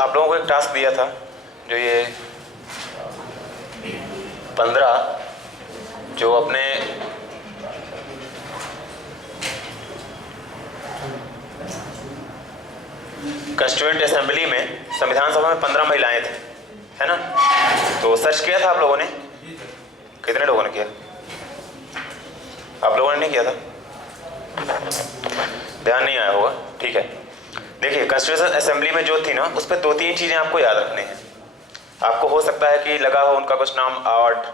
आप लोगों को एक टास्क दिया था, जो ये 15 जो अपने कंस्टिट्यूएंट असेंबली में संविधान सभा में 15 महिलाएं थी, है ना। तो सर्च किया था आप लोगों ने? कितने लोगों ने किया? आप लोगों ने नहीं किया था, ध्यान नहीं आया होगा। ठीक है, देखिए कंस्टिट्यूशन असेंबली में जो थी ना, उस पर 2-3 चीजें आपको याद रखनी है। आपको हो सकता है कि लगा हो उनका कुछ नाम आर्ट,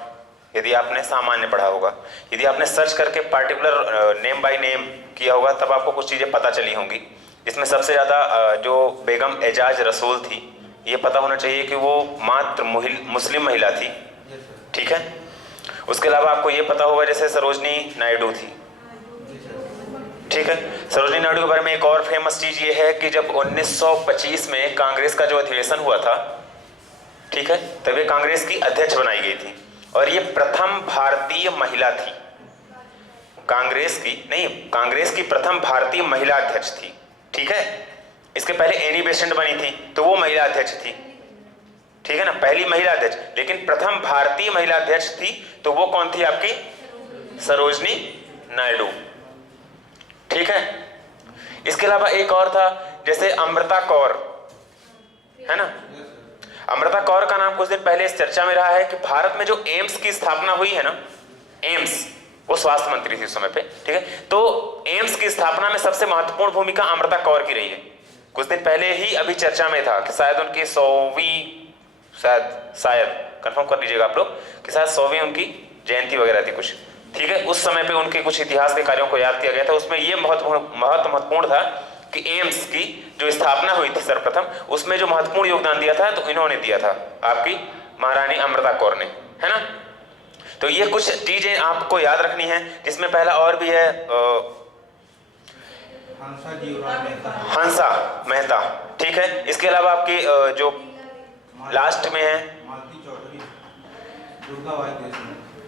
यदि आपने सामान्य पढ़ा होगा। यदि आपने सर्च करके पार्टिकुलर नेम बाय नेम किया होगा, तब आपको कुछ चीजें पता चली होंगी। इसमें सबसे ज्यादा जो बेगम एजाज रसूल थी, ये पता होना चाहिए कि वो मात्र मुस्लिम महिला थी, ठीक है। उसके अलावा आपको ये पता होगा जैसे सरोजनी नायडू थी, ठीक है। सरोजनी नायडू के बारे में एक और फेमस चीज ये है कि जब 1925 में कांग्रेस का जो अधिवेशन हुआ था, ठीक है, तब ये कांग्रेस की अध्यक्ष बनाई गई थी और ये प्रथम भारतीय महिला थी। कांग्रेस की प्रथम भारतीय महिला अध्यक्ष थी, ठीक है। इसके पहले एनी बेसेंट बनी थी, तो वो महिला अध्यक्ष थी, ठीक है ना, पहली महिला अध्यक्ष। लेकिन प्रथम भारतीय महिला अध्यक्ष थी तो वो कौन थी? आपकी सरोजनी नायडू, ठीक है। इसके अलावा एक और था, जैसे अमृता कौर, है ना। अमृता कौर का नाम कुछ दिन पहले इस चर्चा में रहा है कि भारत में जो एम्स की स्थापना हुई है ना, एम्स, वो स्वास्थ्य मंत्री थी उस समय पे, ठीक है। तो एम्स की स्थापना में सबसे महत्वपूर्ण भूमिका अमृता कौर की रही है। कुछ दिन पहले ही अभी चर्चा में था कि शायद उनकी 100वीं, शायद कंफर्म कर लीजिएगा आप लोग, कि शायद 100वीं उनकी जयंती वगैरह थी कुछ, ठीक है। उस समय पे उनके कुछ इतिहास के कार्यों को याद किया गया था। उसमें यह महत्वपूर्ण था कि एम्स की जो स्थापना हुई थी सर्वप्रथम, उसमें जो महत्वपूर्ण योगदान दिया था, तो इन्होंने दिया था, आपकी महारानी अमृता कौर ने, है ना। तो ये कुछ चीजें आपको याद रखनी है, जिसमें पहला और भी है हंसा मेहता, ठीक है। इसके अलावा आपकी जो लास्ट में है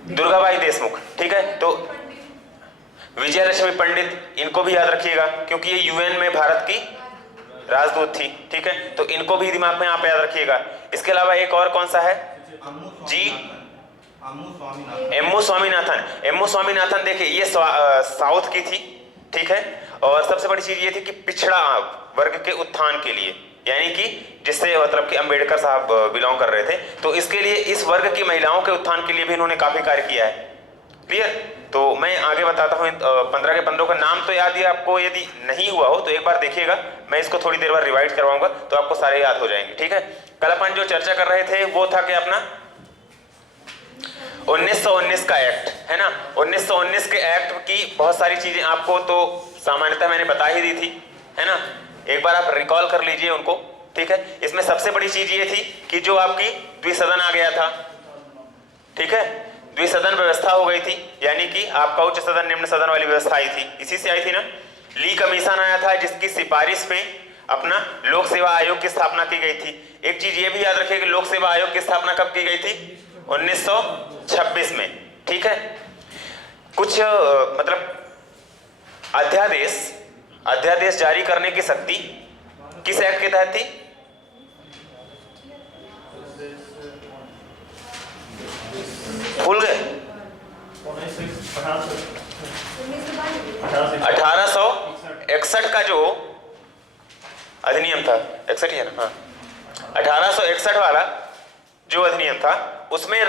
दुर्गाबाई देशमुख, ठीक है। तो विजयलक्ष्मी पंडित, इनको भी याद रखिएगा क्योंकि ये यूएन में भारत की राजदूत थी, ठीक है। तो इनको भी दिमाग में आप याद रखिएगा। इसके अलावा एक और कौन सा है जी? एम एम स्वामीनाथन, देखिए ये साउथ की थी, ठीक है। और सबसे बड़ी चीज ये थी कि पिछड़ा वर्ग के उत्थान के लिए, यानी कि जिससे मतलब कि अंबेडकर साहब बिलोंग कर रहे थे, तो इसके लिए इस वर्ग की महिलाओं के उत्थान के लिए भी इन्होंने काफी कार्य किया है। क्लियर? तो मैं आगे बताता हूँ। 15 के 15 का नाम तो याद है आपको, यदि नहीं हुआ हो तो एक बार देखिएगा, मैं इसको थोड़ी देर बाद रिवाइड करवाऊंगा तो आपको सारे याद हो जाएंगे, ठीक है। कल अपन जो चर्चा कर रहे थे वो था कि अपना 1919 का एक्ट, है ना। 1919 के एक्ट की बहुत सारी चीजें आपको तो सामान्यतः मैंने बता ही दी थी, है ना। एक बार आप रिकॉल कर लीजिए उनको, ठीक है। इसमें सबसे बड़ी चीज ये थी कि जो आपकी द्विसदन आ गया था, ठीक है, द्विसदन व्यवस्था हो गई थी, यानी कि आपका उच्च सदन निम्न सदन वाली व्यवस्था आई थी, इसी से आई थी ना। ली कमीशन आया था जिसकी सिफारिश पे अपना लोक सेवा आयोग की स्थापना की गई थी। एक चीज ये भी याद रखिए कि लोक सेवा आयोग की स्थापना कब की गई थी? 1926 में, ठीक है। कुछ मतलब अध्यादेश जारी करने की शक्ति किस एक्ट के तहत थी? भूल गए? 1861 का जो अधिनियम था, 61 है ना, हाँ, 1861 वाला जो अधिनियम था, उसमें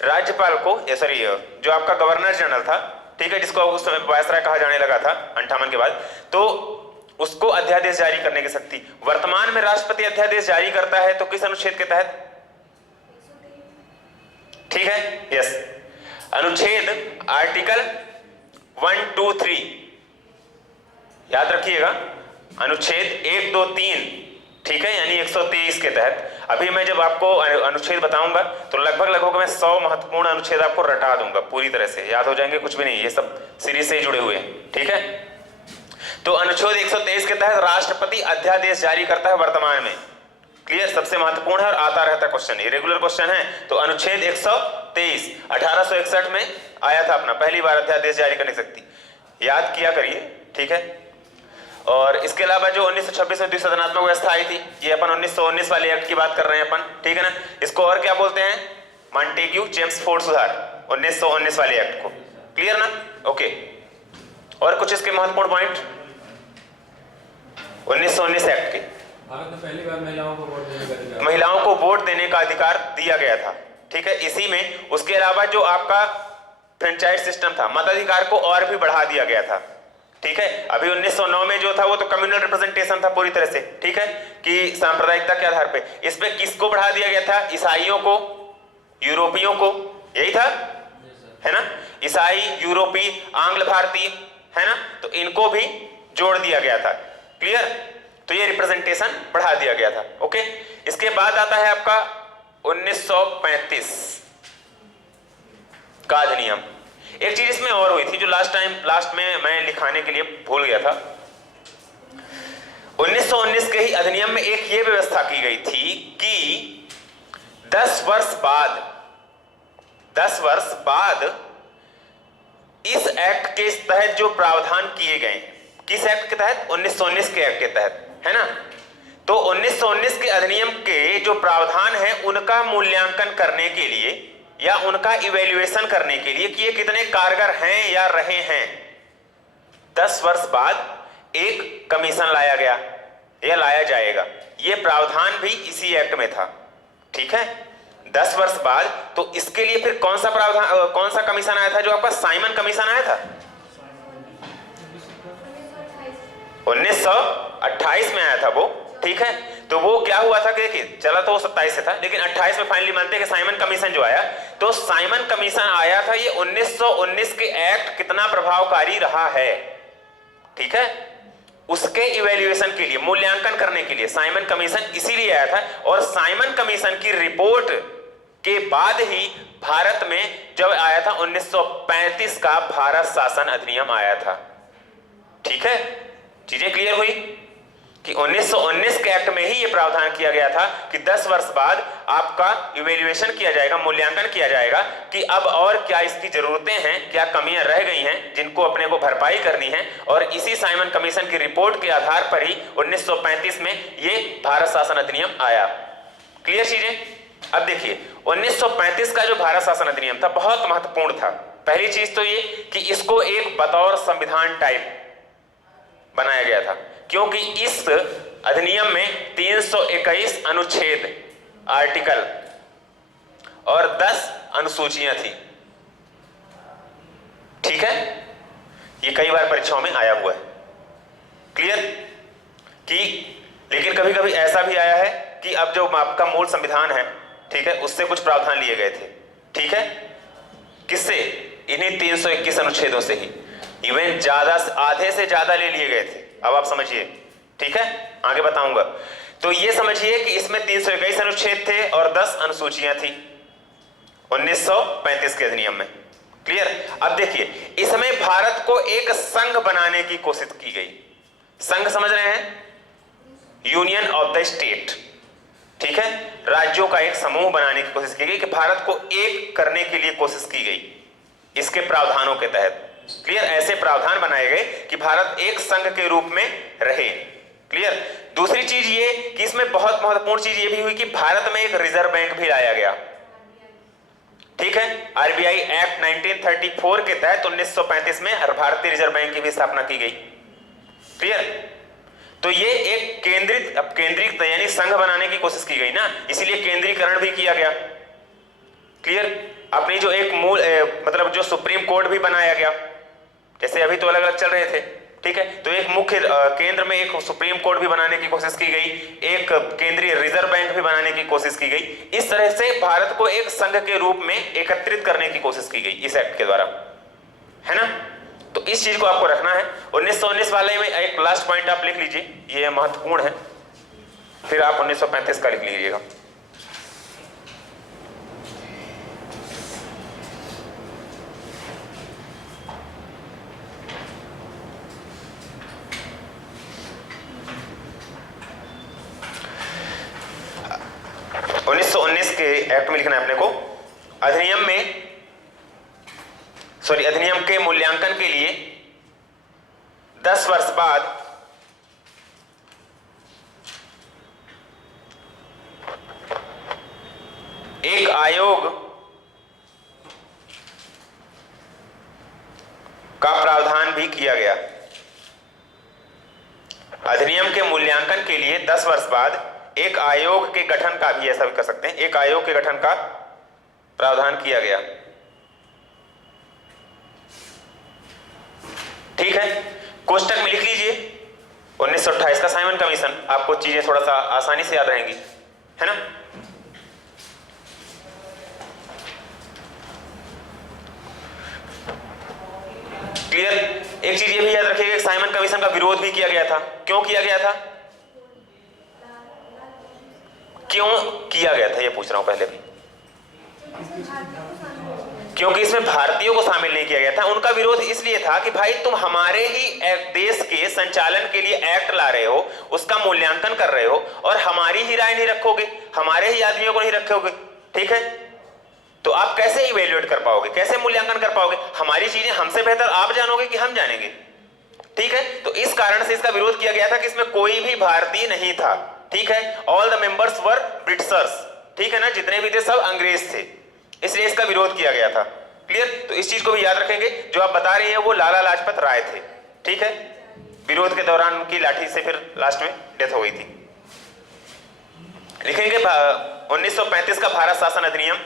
राज्यपाल को, सॉरी, जो आपका गवर्नर जनरल था, ठीक है, जिसको उस समय वायसराय कहा जाने लगा था 58 के बाद, तो उसको अध्यादेश जारी करने की शक्ति। वर्तमान में राष्ट्रपति अध्यादेश जारी करता है तो किस अनुच्छेद के तहत? ठीक है, यस, अनुच्छेद आर्टिकल 1, 2, 3 याद रखिएगा, अनुच्छेद 1, 2, 3, ठीक है, यानी 123 के तहत। अभी मैं जब आपको अनुच्छेद बताऊंगा तो लगभग मैं 100 महत्वपूर्ण अनुच्छेद आपको रटा दूंगा, पूरी तरह से याद हो जाएंगे, कुछ भी नहीं, ये सब सीरीज से ही जुड़े हुए हैं, ठीक है। तो अनुच्छेद 123 के तहत राष्ट्रपति अध्यादेश जारी करता है वर्तमान में। क्लियर? सबसे महत्वपूर्ण है और आता रहता क्वेश्चन, ये रेगुलर क्वेश्चन है। तो अनुच्छेद 123 1861 में आया था अपना पहली बार अध्यादेश जारी करने की शक्ति, याद किया करिए, ठीक है। और इसके अलावा जो 1926 में द्विसदनात्मक व्यवस्था आई थी, ये अपन 1919 वाले एक्ट की बात कर रहे हैं अपन, ठीक है ना। इसको और क्या बोलते हैं, मॉन्टेग्यू चेम्सफोर्ड सुधार 1919 वाले एक्ट को। क्लियर ना, ओके। और कुछ इसके महत्वपूर्ण पॉइंट 1919 एक्ट के, भारत में पहली बार महिलाओं को वोट देने का अधिकार दिया गया था, ठीक है। इसी में उसके अलावा जो आपका फ्रेंचाइज सिस्टम था, मताधिकार को और भी बढ़ा दिया गया था, ठीक है। अभी 1909 में जो था वो तो कम्युनल रिप्रेजेंटेशन था पूरी तरह से, ठीक है, कि सांप्रदायिकता के आधार पे। इस पे किसको बढ़ा दिया गया था, ईसाइयों को, यूरोपियों को, यही था, है ना। ईसाई, यूरोपी, आंग्ल भारतीय, है ना, तो इनको भी जोड़ दिया गया था। क्लियर, तो ये रिप्रेजेंटेशन बढ़ा दिया गया था, ओके। इसके बाद आता है आपका 1935 का अधिनियम। एक चीज इसमें और हुई थी जो लास्ट में मैं लिखाने के लिए भूल गया था। 1919 के ही अधिनियम में एक ये व्यवस्था की गई थी कि 10 वर्ष बाद इस एक्ट के तहत जो प्रावधान किए गए, किस एक्ट के तहत, 1919 के एक्ट के तहत, है ना। तो 1919 के अधिनियम के जो प्रावधान है उनका मूल्यांकन करने के लिए या उनका इवैल्यूएशन करने के लिए कि ये कितने कारगर हैं या रहे हैं, 10 वर्ष बाद एक कमीशन लाया गया या लाया जाएगा। ये प्रावधान भी इसी एक्ट में था, ठीक है। 10 वर्ष बाद, तो इसके लिए फिर कौन सा प्रावधान, कौन सा कमीशन आया था, जो आपका साइमन कमीशन आया था 1928 में आया था वो, ठीक है। तो वो क्या हुआ था कि देखिए, चला तो वो 27 से था, लेकिन 28 में फाइनली मानते हैं कि साइमन कमीशन जो आया, तो साइमन कमीशन आया था, ये 1919 के एक्ट कितना प्रभावकारी रहा है, ठीक है, उसके इवैल्यूएशन के लिए, मूल्यांकन करने के लिए साइमन कमीशन इसीलिए आया था। और साइमन कमीशन की रिपोर्ट के बाद ही भारत में जब आया था 1935 का भारत शासन अधिनियम आया था, ठीक है। चीजें क्लियर हुई कि 1919 के एक्ट में ही यह प्रावधान किया गया था कि 10 वर्ष बाद आपका इवैल्यूएशन किया जाएगा, मूल्यांकन किया जाएगा कि अब और क्या इसकी जरूरतें हैं, क्या कमियां रह गई हैं जिनको अपने को भरपाई करनी है। और इसी साइमन कमीशन की रिपोर्ट के आधार पर ही 1935 में यह भारत शासन अधिनियम आया। क्लियर चीजें। अब देखिए 1935 का जो भारत शासन अधिनियम था बहुत महत्वपूर्ण था। पहली चीज तो ये कि इसको एक बतौर संविधान टाइप बनाया गया था, क्योंकि इस अधिनियम में 321 अनुच्छेद, आर्टिकल और 10 अनुसूचियां थी, ठीक है। ये कई बार परीक्षाओं में आया हुआ है, क्लियर। कि लेकिन कभी कभी ऐसा भी आया है कि अब जो आपका मूल संविधान है, ठीक है, उससे कुछ प्रावधान लिए गए थे, ठीक है। किससे, इन्हीं 321 अनुच्छेदों से ही, इवन ज्यादा, आधे से ज्यादा ले लिए गए थे। अब आप समझिए, ठीक है, आगे बताऊंगा। तो ये समझिए कि इसमें 321 अनुच्छेद थे और 10 अनुसूचियां थी 1935 के अधिनियम में। क्लियर। अब देखिए, इसमें भारत को एक संघ बनाने की कोशिश की गई। संघ समझ रहे हैं, यूनियन ऑफ द स्टेट, ठीक है, राज्यों का एक समूह बनाने की कोशिश की गई कि भारत को एक करने के लिए कोशिश की गई इसके प्रावधानों के तहत। क्लियर। ऐसे प्रावधान बनाए गए कि भारत एक संघ के रूप में रहे। क्लियर। दूसरी चीज ये कि इसमें बहुत महत्वपूर्ण चीज ये भी हुई कि भारत में एक रिजर्व बैंक भी लाया गया, ठीक है। आरबीआई एक्ट 1934 के तहत 1935 में भारतीय रिजर्व बैंक की भी स्थापना की गई। क्लियर। तो ये एक केंद्रित यानी संघ बनाने की कोशिश की गई ना, इसीलिए केंद्रीकरण भी किया गया। क्लियर। अपनी जो एक मूल मतलब जो सुप्रीम कोर्ट भी बनाया गया, जैसे अभी तो अलग अलग चल रहे थे, ठीक है, तो एक मुख्य केंद्र में एक सुप्रीम कोर्ट भी बनाने की कोशिश की गई, एक केंद्रीय रिजर्व बैंक भी बनाने की कोशिश की गई। इस तरह से भारत को एक संघ के रूप में एकत्रित करने की कोशिश की गई इस एक्ट के द्वारा, है ना। तो इस चीज को आपको रखना है। 1919 वाले में एक लास्ट पॉइंट आप लिख लीजिए, ये महत्वपूर्ण है, फिर आप 1935 का लिख लीजिएगा। के एक्ट में लिखना है अपने को, अधिनियम के मूल्यांकन के लिए 10 वर्ष बाद एक आयोग का प्रावधान भी किया गया। अधिनियम के मूल्यांकन के लिए 10 वर्ष बाद एक आयोग के गठन का भी, ऐसा भी कर सकते हैं, एक आयोग के गठन का प्रावधान किया गया। ठीक है, कोष्टक में लिख लीजिए 1928 का साइमन कमीशन, आपको चीजें थोड़ा सा आसानी से याद रहेंगी, है ना। क्लियर। एक चीज ये भी याद रखिएगा, साइमन कमीशन का विरोध भी किया गया था। क्यों किया गया था? क्यों किया गया था ये पूछ रहा हूं पहले भी। क्योंकि इसमें भारतीयों को शामिल नहीं किया गया था। उनका विरोध इसलिए था कि भाई तुम हमारे ही देश के संचालन के लिए एक्ट ला रहे हो, उसका मूल्यांकन कर रहे हो और हमारी ही राय नहीं रखोगे, हमारे ही आदमियों को नहीं रखोगे, ठीक है, तो आप कैसे इवेल्युएट कर पाओगे, कैसे मूल्यांकन कर पाओगे? हमारी चीजें हमसे बेहतर आप जानोगे कि हम जानेंगे, ठीक है। तो इस कारण से इसका विरोध किया गया था कि इसमें कोई भी भारतीय नहीं था, ठीक है। All the members were Britishers, ठीक है ना, जितने भी थे सब अंग्रेज थे, इसलिए इसका विरोध किया गया था। क्लियर। तो इस चीज को भी याद रखेंगे, जो आप बता रही हैं वो लाला लाजपत राय थे, ठीक है। विरोध के दौरान उनकी लाठी से फिर लास्ट में डेथ हो गई थी। लिखेंगे 1935 का भारत शासन अधिनियम,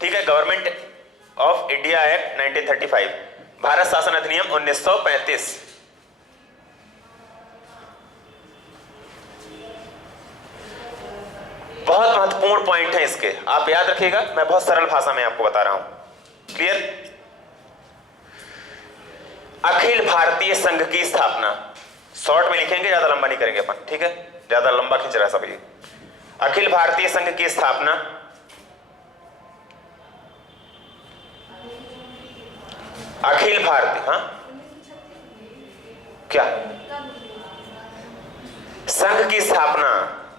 ठीक है, government of India act 1935, Bharat शासन अधिनियम 1935। बहुत महत्वपूर्ण पॉइंट है इसके, आप याद रखिएगा, मैं बहुत सरल भाषा में आपको बता रहा हूं। क्लियर। अखिल भारतीय संघ की स्थापना, शॉर्ट में लिखेंगे, ज्यादा लंबा नहीं करेंगे अपन, ठीक है, ज्यादा लंबा खींच रहा है सब ये। अखिल भारतीय संघ की स्थापना अखिल भारतीय, हाँ क्या संघ की स्थापना,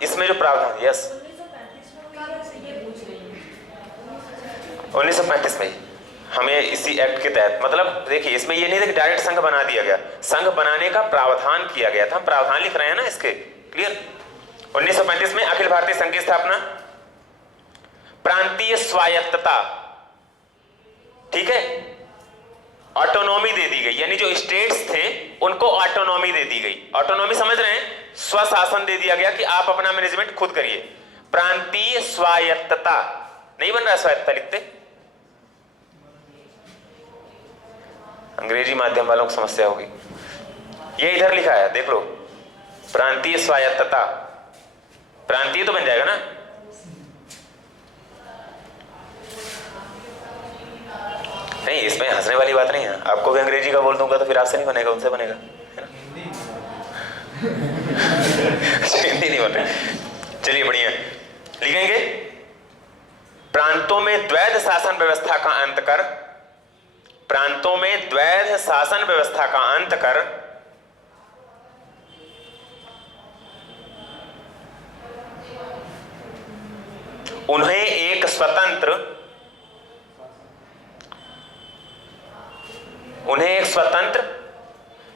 इसमें जो प्रावधान, यस 1935 में हमें इसी एक्ट के तहत, मतलब देखिए इसमें ये नहीं था कि डायरेक्ट संघ बना दिया गया, संघ बनाने का प्रावधान किया गया था। हम प्रावधान लिख रहे हैं ना इसके। क्लियर। 1935 में अखिल भारतीय संघ की स्थापना, प्रांतीय स्वायत्तता, ठीक है, ऑटोनॉमी दे दी गई, यानी जो स्टेट्स थे उनको ऑटोनॉमी दे दी गई। ऑटोनॉमी समझ रहे हैं, स्वशासन दे दिया गया कि आप अपना मैनेजमेंट खुद करिए। प्रांतीय स्वायत्तता, नहीं बन रहा स्वायत्तता लिखते, अंग्रेजी माध्यम वालों को समस्या होगी, ये इधर लिखा है देख लो, प्रांतीय स्वायत्तता, प्रांतीय तो बन जाएगा ना, नहीं इसमें हंसने वाली बात नहीं है। आपको भी अंग्रेजी का बोल दूंगा तो फिर आपसे नहीं बनेगा, उनसे बनेगा, है ना। हिंदी नहीं बन रही, चलिए बढ़िया। लिखेंगे प्रांतों में द्वैध शासन व्यवस्था का अंत कर, प्रांतों में द्वैध शासन व्यवस्था का अंत कर उन्हें एक स्वतंत्र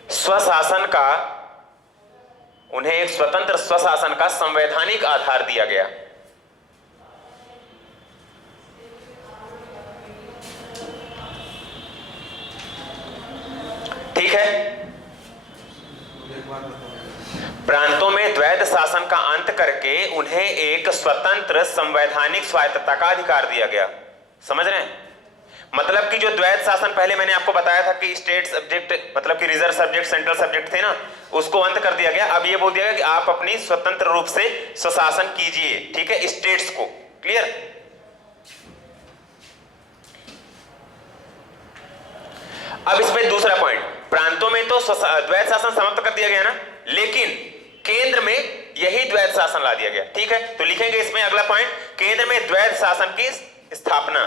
स्वशासन का संवैधानिक आधार दिया गया। ठीक है, प्रांतों में द्वैध शासन का अंत करके उन्हें एक स्वतंत्र संवैधानिक स्वायत्तता का अधिकार दिया गया। समझ रहे हैं? मतलब कि जो द्वैध शासन पहले मैंने आपको बताया था कि स्टेट सब्जेक्ट मतलब कि रिजर्व सब्जेक्ट सेंट्रल सब्जेक्ट थे ना, उसको अंत कर दिया गया। अब ये बोल दिया गया कि आप अपनी स्वतंत्र रूप से स्वशासन कीजिए, ठीक है, स्टेट्स को। क्लियर? अब इसमें दूसरा पॉइंट, प्रांतों में तो द्वैध शासन समाप्त कर दिया गया ना, लेकिन केंद्र में यही द्वैध शासन ला दिया गया। ठीक है, तो लिखेंगे इसमें अगला पॉइंट, केंद्र में द्वैध शासन की स्थापना।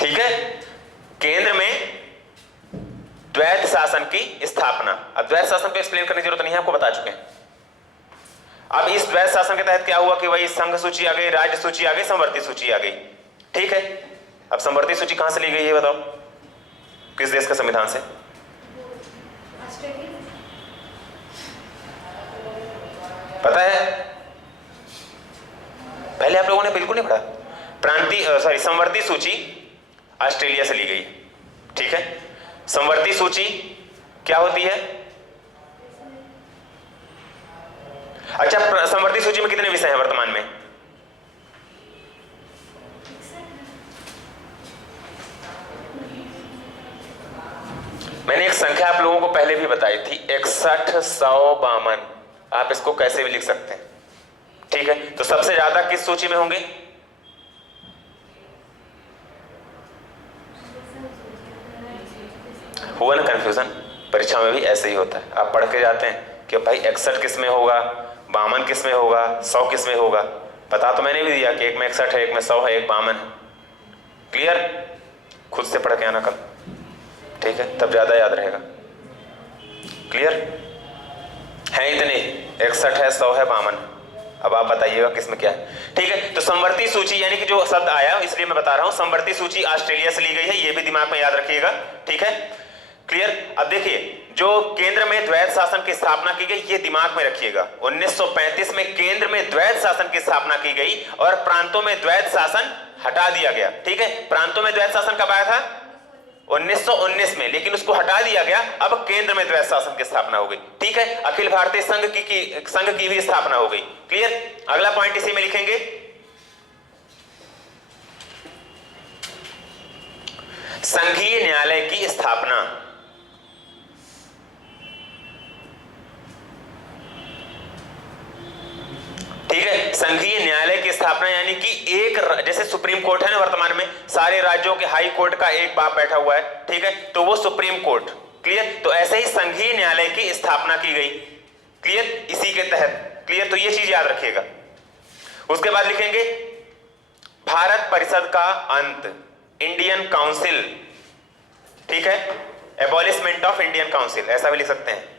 ठीक है, केंद्र में द्वैध शासन की स्थापना। अब द्वैध शासन को एक्सप्लेन करने की जरूरत नहीं है, आपको बता चुके हैं। अब इस द्वैध शासन के तहत क्या हुआ कि वही संघ सूची आ गई, राज्य सूची आ गई, संवर्ती सूची आ गई। ठीक है, अब संवर्ती सूची कहां से ली गई ये बताओ, किस देश के संविधान से? पता है? पहले आप लोगों ने बिल्कुल नहीं पढ़ा। संवर्ती सूची ऑस्ट्रेलिया से ली गई, ठीक है। संवर्ती सूची क्या होती है? अच्छा, संवर्ती सूची में कितने विषय हैं वर्तमान में? मैंने एक संख्या आप लोगों को पहले भी बताई थी, 61, 100, 52। आप इसको कैसे भी लिख सकते हैं, ठीक है। तो सबसे ज्यादा किस सूची में होंगे? हुआ ना कंफ्यूजन? परीक्षा में भी ऐसे ही होता है, आप पढ़ के जाते हैं कि भाई 61 किस में होगा, 52 किस में होगा, 100 किस में होगा। बता तो मैंने भी दिया कि एक में 61 है, एक में 100 है, एक 52 है। क्लियर? खुद से पढ़ के आना कल, ठीक है, तब ज्यादा याद रहेगा। क्लियर है? इतने 61 है, 100 है, 52। अब आप बताइएगा किसमें क्या है, ठीक है। तो संवर्ती सूची यानी कि जो शब्द आया इसलिए मैं बता रहा हूं, संवर्ती सूची ऑस्ट्रेलिया से ली गई है, ये भी दिमाग में याद रखिएगा, ठीक है। क्लियर? अब देखिए, जो केंद्र में द्वैध शासन की स्थापना की गई, ये दिमाग में रखिएगा। 1935 में केंद्र में द्वैध शासन की स्थापना की गई और प्रांतों में द्वैध शासन हटा दिया गया, ठीक है। प्रांतों में द्वैध शासन कब आया था? 1919 में, लेकिन उसको हटा दिया गया। अब केंद्र में द्वैध शासन की स्थापना हो गई, ठीक है। अखिल भारतीय संघ की भी स्थापना हो गई। क्लियर? अगला पॉइंट इसी में लिखेंगे, संघीय न्यायालय की स्थापना। ठीक है, संघीय न्यायालय की स्थापना यानी कि एक, जैसे सुप्रीम कोर्ट है ना वर्तमान में, सारे राज्यों के हाई कोर्ट का एक बाप बैठा हुआ है, ठीक है, तो वो सुप्रीम कोर्ट। क्लियर? तो ऐसे ही संघीय न्यायालय की स्थापना की गई। क्लियर? इसी के तहत। क्लियर? तो ये चीज याद रखिएगा। उसके बाद लिखेंगे भारत परिषद का अंत, इंडियन काउंसिल, ठीक है, एबॉलिशमेंट ऑफ इंडियन काउंसिल, ऐसा भी लिख सकते हैं।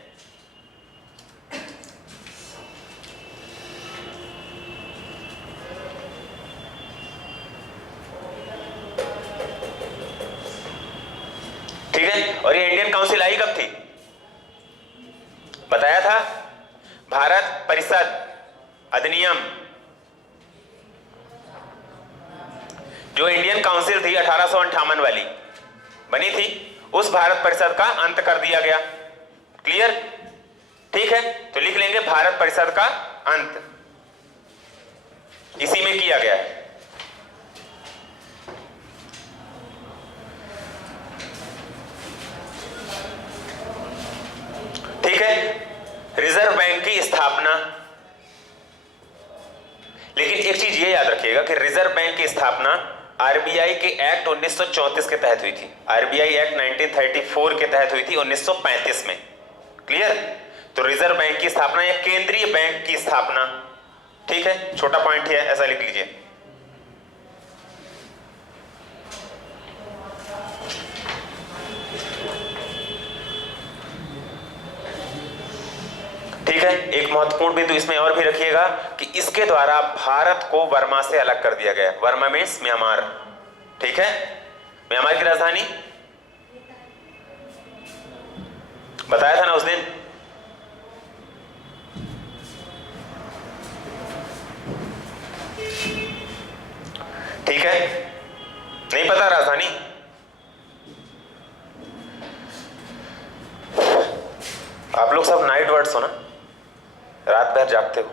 ठीक है, और ये इंडियन काउंसिल आई कब थी? बताया था, भारत परिषद अधिनियम, जो इंडियन काउंसिल थी 1858 वाली बनी थी, उस भारत परिषद का अंत कर दिया गया। क्लियर? ठीक है, तो लिख लेंगे भारत परिषद का अंत, इसी में किया गया है। ठीक है, रिजर्व बैंक की स्थापना। लेकिन एक चीज ये याद रखिएगा कि रिजर्व बैंक की स्थापना आरबीआई के एक्ट 1934 के तहत हुई थी। आरबीआई एक्ट 1934 के तहत हुई थी 1935 में। क्लियर? तो रिजर्व बैंक की स्थापना या केंद्रीय बैंक की स्थापना, ठीक है, छोटा पॉइंट है, ऐसा लिख लीजिए। ठीक है, एक महत्वपूर्ण बिंदु इसमें और भी रखिएगा कि इसके द्वारा भारत को वर्मा से अलग कर दिया गया। वर्मा मीन्स म्यांमार, ठीक है। म्यांमार की राजधानी बताया था ना उस दिन, ठीक है, नहीं पता राजधानी? आप लोग सब नाइट वर्ड्स हो ना, रात भर जागते हो।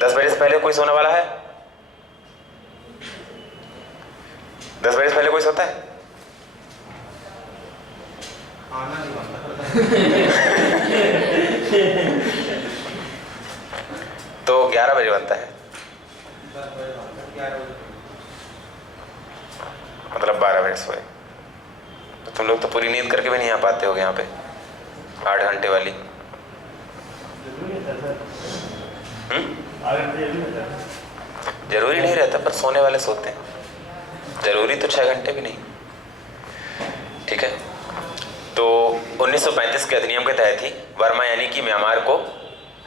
10 बजे से पहले कोई सोने वाला है? 10 बजे से पहले कोई सोता है? खाना नहीं बनता तो 11 बजे बनता है, 10 बजे बनता, 11 बजे। मतलब 12 बजे सोए। तो तुम लोग तो पूरी नींद करके भी नहीं आ पाते हो यहाँ पे, 8 घंटे वाली। जरूरी नहीं रहता, पर सोने वाले सोते हैं। जरूरी तो 6 घंटे भी नहीं, ठीक है। तो 1935 के अधिनियम के तहत ही वर्मा यानी कि म्यांमार को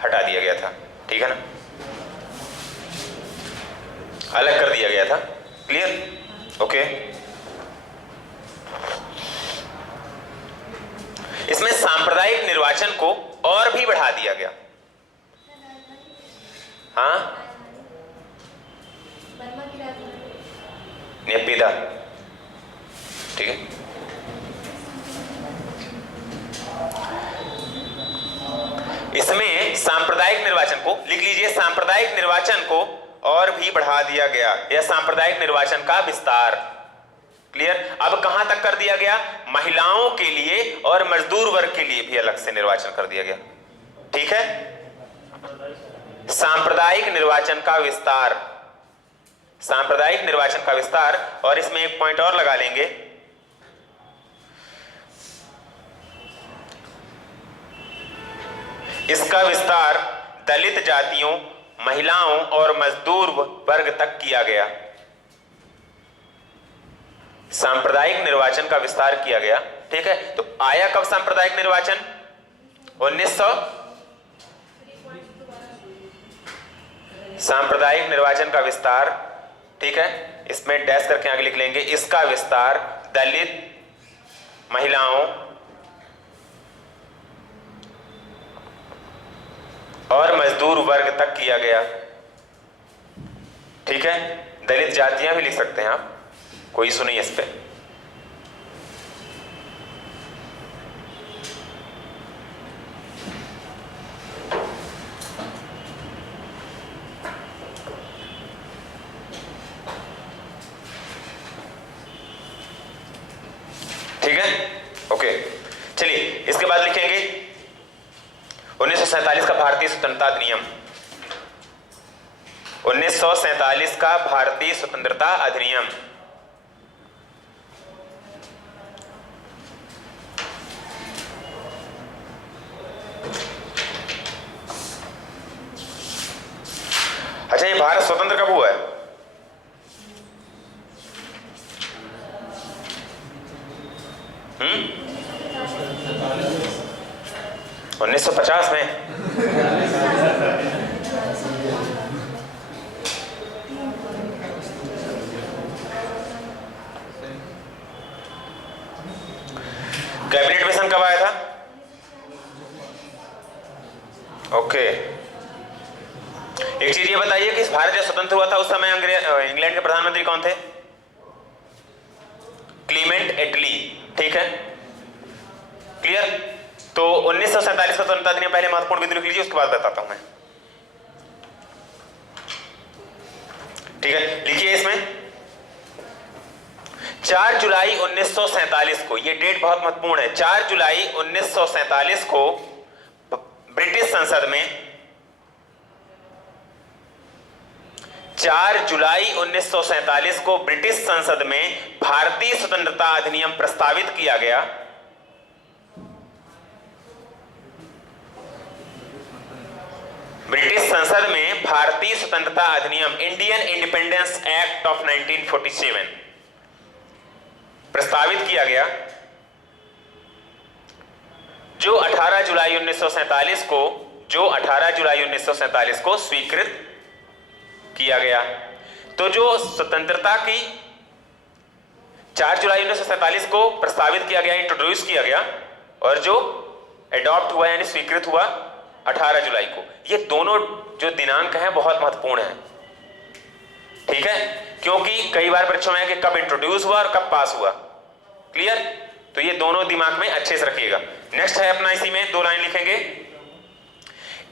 हटा दिया गया था, ठीक है ना, अलग कर दिया गया था। क्लियर? ओके। इसमें सांप्रदायिक निर्वाचन को और भी बढ़ा दिया गया। हाँ, नेपिदा, ठीक है। इसमें सांप्रदायिक निर्वाचन को लिख लीजिए, सांप्रदायिक निर्वाचन को और भी बढ़ा दिया गया, यह सांप्रदायिक निर्वाचन का विस्तार। क्लियर? अब कहां तक कर दिया गया? महिलाओं के लिए और मजदूर वर्ग के लिए भी अलग से निर्वाचन कर दिया गया। ठीक है, सांप्रदायिक निर्वाचन का विस्तार, सांप्रदायिक निर्वाचन का विस्तार। और इसमें एक पॉइंट और लगा लेंगे, इसका विस्तार दलित जातियों, महिलाओं और मजदूर वर्ग तक किया गया। सांप्रदायिक निर्वाचन का विस्तार किया गया। ठीक है, तो आया कब सांप्रदायिक निर्वाचन? 1900। सांप्रदायिक निर्वाचन का विस्तार, ठीक है, इसमें डैश करके आगे लिख लेंगे, इसका विस्तार दलित, महिलाओं और मजदूर वर्ग तक किया गया। ठीक है, दलित जातियां भी लिख सकते हैं आप, कोई इशू नहीं इस पे। ठीक है, ओके, चलिए इसके बाद लिखेंगे 1947 का भारतीय स्वतंत्रता अधिनियम। 1947 का भारतीय स्वतंत्रता अधिनियम। अच्छा, ये भारत स्वतंत्र कब हुआ है? हम्म, 1950 में। कैबिनेट मिशन कब आया था? ओके, एक चीज ये बताइए कि भारत जब स्वतंत्र हुआ था उस समय इंग्लैंड के प्रधानमंत्री कौन थे? क्लीमेंट एटली। ठीक है, क्लियर? तो 1947 का स्वतंत्रता अधिनियम, पहले महत्वपूर्ण बिंदु लिख लीजिए, उसके बाद बताता हूं मैं। ठीक है, लिखिए इसमें 4 जुलाई 1947 को, यह डेट बहुत महत्वपूर्ण है, 4 जुलाई 1947 को ब्रिटिश संसद में, 4 जुलाई 1947 को ब्रिटिश संसद में भारतीय स्वतंत्रता अधिनियम प्रस्तावित किया गया। ब्रिटिश संसद में भारतीय स्वतंत्रता अधिनियम, इंडियन इंडिपेंडेंस एक्ट ऑफ 1947 प्रस्तावित किया गया, जो 18 जुलाई 1947 को, जो 18 जुलाई 1947 को स्वीकृत किया गया। तो जो स्वतंत्रता की 4 जुलाई 1947 को प्रस्तावित किया गया, इंट्रोड्यूस किया गया, और जो एडॉप्ट हुआ यानी स्वीकृत हुआ 18 जुलाई को, ये दोनों जो दिनांक हैं बहुत महत्वपूर्ण हैं। ठीक है, क्योंकि कई बार परीक्षा में है कि कब इंट्रोड्यूस हुआ और कब पास हुआ। क्लियर? तो ये दोनों दिमाग में अच्छे से रखिएगा। नेक्स्ट है अपना, इसी में 2 लाइन लिखेंगे,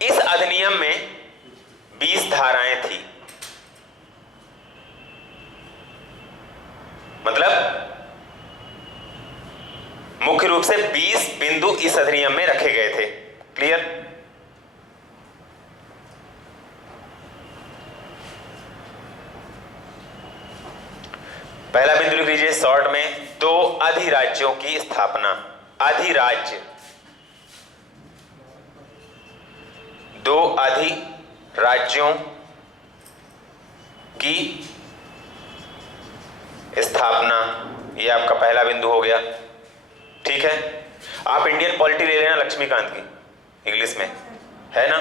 इस अधिनियम में 20 धाराएं थी। मतलब मुख्य रूप से 20 बिंदु इस अधिनियम में रखे गए थे। क्लियर? पहला बिंदु लिख लीजिए शॉर्ट में, 2 अधिराज्यों की स्थापना। अधिराज्य, 2 अधिराज्यों की स्थापना, ये आपका पहला बिंदु हो गया। ठीक है, आप इंडियन पॉलिटी ले लेना लक्ष्मीकांत की, इंग्लिश में है ना,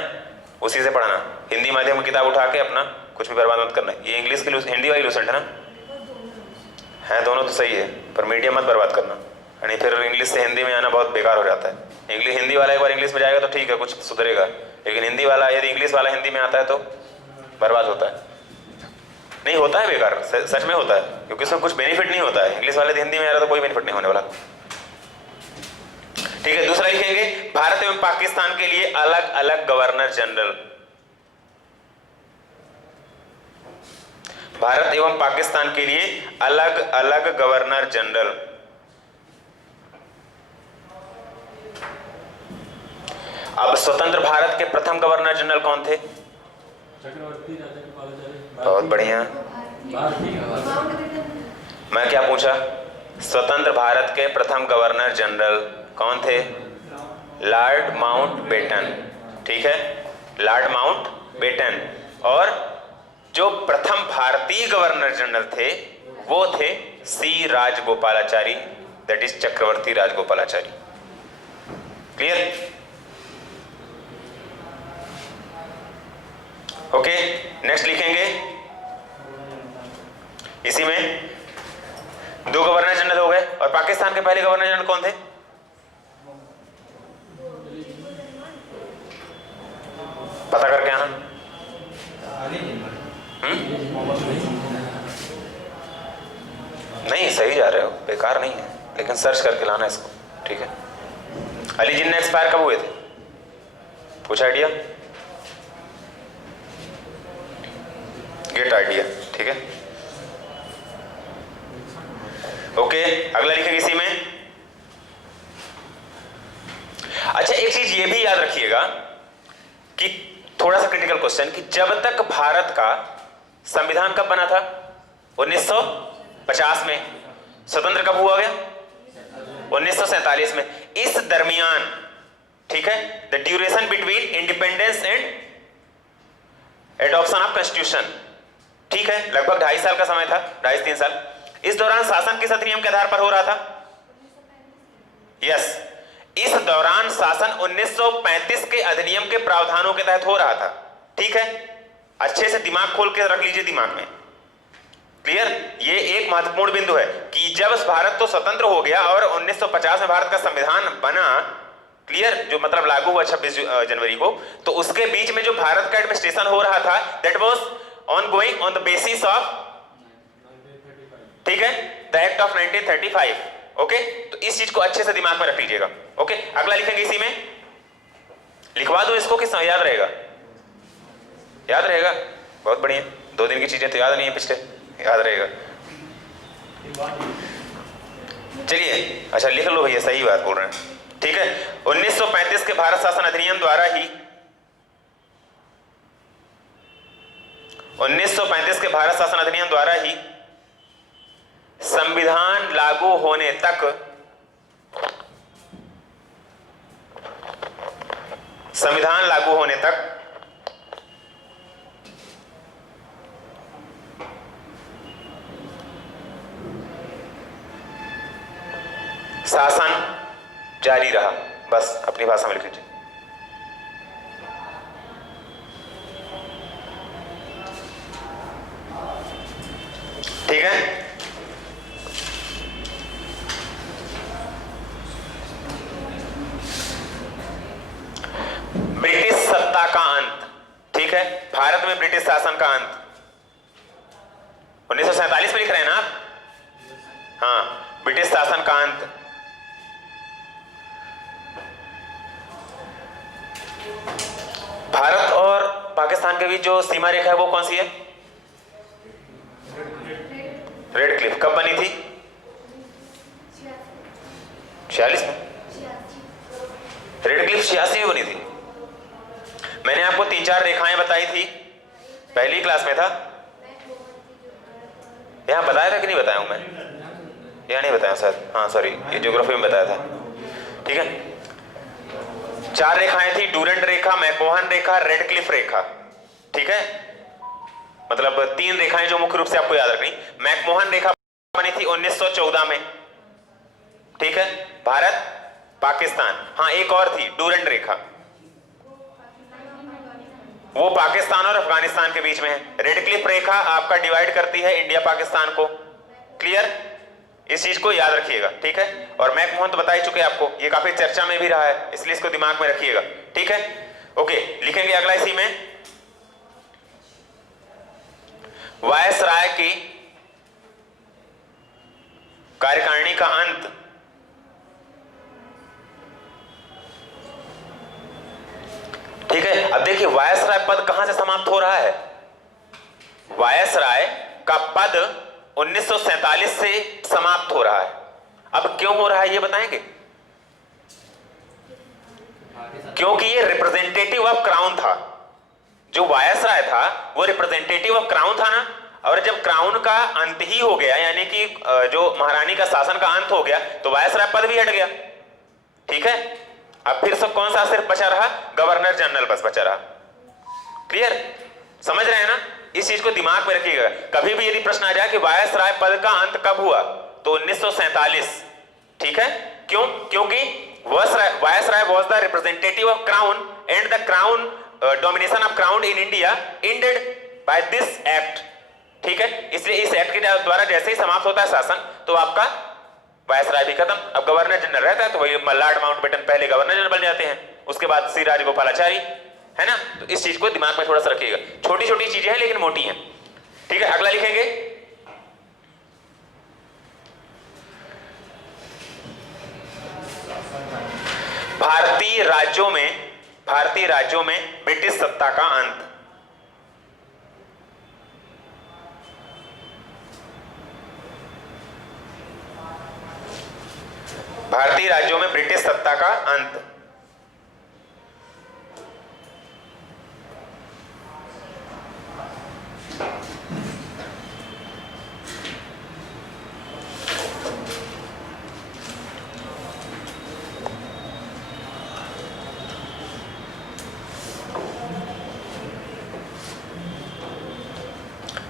उसी से पढ़ना। हिंदी माध्यम की किताब उठा के अपना कुछ भी बर्बाद मत करना। ये इंग्लिश की हिंदी वाली लूसेंट है ना, है दोनों तो सही है, पर मीडियम मत बर्बाद करना, यानी फिर इंग्लिश से हिंदी में आना बहुत बेकार हो जाता है। इंग्लिश हिंदी वाला एक बार इंग्लिश में जाएगा तो ठीक है, कुछ सुधरेगा, लेकिन हिंदी वाला यदि इंग्लिश वाला हिंदी में आता है तो बर्बाद होता है। नहीं होता है बेकार, सच में होता है, क्योंकि उसमें कुछ बेनिफिट नहीं होता है। इंग्लिश वाले हिंदी में आ रहा तो कोई बेनिफिट नहीं होने वाला। ठीक है, दूसरा लिखेंगे भारत एवं पाकिस्तान के लिए अलग अलग गवर्नर जनरल। भारत एवं पाकिस्तान के लिए अलग अलग गवर्नर जनरल। अब स्वतंत्र भारत के प्रथम गवर्नर जनरल कौन थे? चक्रवर्ती राजा गोपालाचार्य। बहुत बढ़िया। मैं क्या पूछा? स्वतंत्र भारत के प्रथम गवर्नर जनरल कौन थे? Lord Mountbatten. ठीक है, लॉर्ड माउंटबेटन। और जो प्रथम भारतीय गवर्नर जनरल थे वो थे C Rajagopalachari, that is Chakravarti Rajagopalachari. Clear? Okay, next लिखेंगे इसी में दो गवर्नर जनरल हो गए। और पाकिस्तान के पहले गवर्नर जनरल कौन थे? पता करके आना। नहीं, सही जा रहे हो, बेकार नहीं है, लेकिन सर्च करके लाना इसको। ठीक है, अली जिन्ना एक्सपायर कब हुए थे? कुछ आइडिया? Get idea. ठीक है, ओके, अगला लिखेंगे इसी में। अच्छा, एक चीज ये भी याद रखिएगा कि थोड़ा सा क्रिटिकल क्वेश्चन, कि जब तक भारत का संविधान कब बना था? 1950 में। स्वतंत्र कब हुआ गया? 1947 में। इस दरमियान, ठीक है, the duration between independence and adoption of constitution, ठीक है, लगभग 2.5 साल का समय था, 2.5-3 साल। इस दौरान शासन किस अधिनियम के आधार पर हो रहा था? यस, इस दौरान शासन 1935 के अधिनियम के प्रावधानों के तहत हो रहा था। ठीक है, अच्छे से दिमाग खोल के रख लीजिए दिमाग में। क्लियर? ये एक महत्वपूर्ण बिंदु है कि जब भारत तो स्वतंत्र हो गया और 1950 में भारत का संविधान बना, क्लियर, जो मतलब लागू हुआ 26 जनवरी को, तो उसके बीच में जो भारत का एडमिनिस्ट्रेशन हो रहा था, that was ongoing on the basis of, ठीक है, द एक्ट ऑफ 1935। ओके, तो इस चीज को अच्छे से दिमाग में रख लीजिएगा। ओके, अगला लिखेंगे इसी में। लिखवा दो इसको कि याद रहेगा? याद रहेगा, बहुत बढ़िया। 2 दिन की चीजें तो याद नहीं है पिछले, याद रहेगा। चलिए, अच्छा लिख लो भैया, सही बात बोल रहे हैं। ठीक है, 1935 के भारत शासन अधिनियम द्वारा ही 1935 के भारत शासन अधिनियम द्वारा ही संविधान लागू होने तक शासन जारी रहा। बस अपनी भाषा में लिख लीजिए। ठीक है, ब्रिटिश सत्ता का अंत, ठीक है, भारत में ब्रिटिश शासन का अंत 1947 में लिख रहे हैं ना आप? हाँ, ब्रिटिश शासन का अंत। भारत और पाकिस्तान के बीच जो सीमा रेखा है वो कौन सी है? Red Cliff. कब बनी थी? 46 में। रेड क्लिफ 86 में बनी थी। मैंने आपको 3-4 रेखाएं बताई थी, पहली क्लास में था। यहाँ बताया था कि नहीं बताया हूं मैं? यहाँ नहीं बताया शायद, हाँ सॉरी, ये ज्योग्राफी में बताया था। ठीक है, 4 रेखाएं थी, डूरेंट रेखा, मैकमोहन रेखा, रेड क्लिफ रेखा। ठीक है, मतलब 3 रेखाएं जो मुख्य रूप से आपको याद रखनी। मैकमोहन रेखा बनी थी 1914 में, ठीक है, भारत पाकिस्तान। हाँ, एक और थी डूरेंट रेखा, वो पाकिस्तान और अफगानिस्तान के बीच में है। रेड क्लिफ रेखा आपका डिवाइड करती है इंडिया पाकिस्तान को। क्लियर? इस चीज को याद रखिएगा। ठीक है, और मैकमोहन तो बता ही चुके आपको, ये काफी चर्चा में भी रहा है, इसलिए इसको दिमाग में रखिएगा। ठीक है, ओके, लिखेंगे अगला इसी में। वायसराय की कार्यकारिणी का अंत ठीक है। अब देखिए वायसराय पद कहां से समाप्त हो रहा है? वायसराय का पद 1947 से समाप्त हो रहा है। अब क्यों हो रहा है ये बताएंगे? क्योंकि ये रिप्रेजेंटेटिव ऑफ क्राउन था। जो वायसराय था वो रिप्रेजेंटेटिव ऑफ क्राउन था ना, और जब क्राउन का अंत ही हो गया, यानी कि जो महारानी का शासन का अंत हो गया, तो वायसराय पद भी हट गया। ठीक है, अब फिर सब कौन सा सिर्फ बचा रहा? गवर्नर जनरल बस बचा रहा। क्लियर? समझ रहे हैं ना? इस चीज को दिमाग में रखिएगा। कभी भी यदि प्रश्न आ जाए कि वायसराय पद का अंत कब हुआ, तो 1947। ठीक है, क्यों? क्योंकि viceroy was the representative of crown and the crown domination of crown in India ended by this act. ठीक है, इसलिए इस एक्ट के द्वारा जैसे ही समाप्त होता है शासन, तो आपका वायसराय भी खत्म। अब गवर्नर जनरल रहता है, तो वही लॉर्ड माउंटबेटन पहले गवर्नर जनरल बन जाते हैं, उसके बाद श्री राजगोपालाचारी, है ना? तो इस चीज को दिमाग में थोड़ा सा रखिएगा। छोटी छोटी चीजें हैं लेकिन मोटी हैं। ठीक है, अगला लिखेंगे। भारतीय राज्यों में ब्रिटिश सत्ता का अंत। भारतीय राज्यों में ब्रिटिश सत्ता का अंत।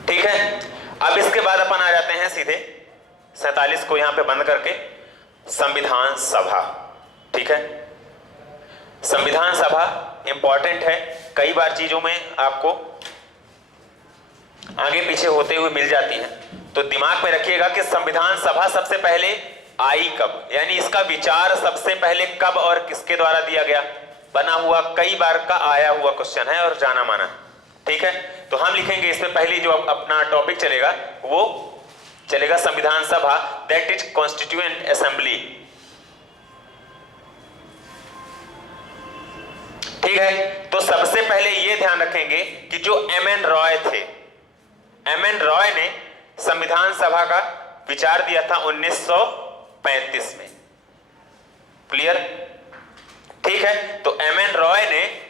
ठीक है, अब इसके बाद अपन आ जाते हैं सीधे 47 को यहां पे बंद करके संविधान सभा। ठीक है, संविधान सभा इंपॉर्टेंट है, कई बार चीजों में आपको आगे पीछे होते हुए मिल जाती है, तो दिमाग में रखिएगा कि संविधान सभा सबसे पहले आई कब, यानी इसका विचार सबसे पहले कब और किसके द्वारा दिया गया। बना हुआ कई बार का आया हुआ क्वेश्चन है और जाना माना। ठीक है, तो हम लिखेंगे इसमें पहली जो अपना टॉपिक चलेगा वो चलेगा संविधान सभा, दैट इज कॉन्स्टिट्यूएंट असेंबली। ठीक है, तो सबसे पहले ये ध्यान रखेंगे कि जो एम.एन. रॉय थे, एम.एन. रॉय ने संविधान सभा का विचार दिया था 1935 में। क्लियर? ठीक है, तो एम.एन. रॉय ने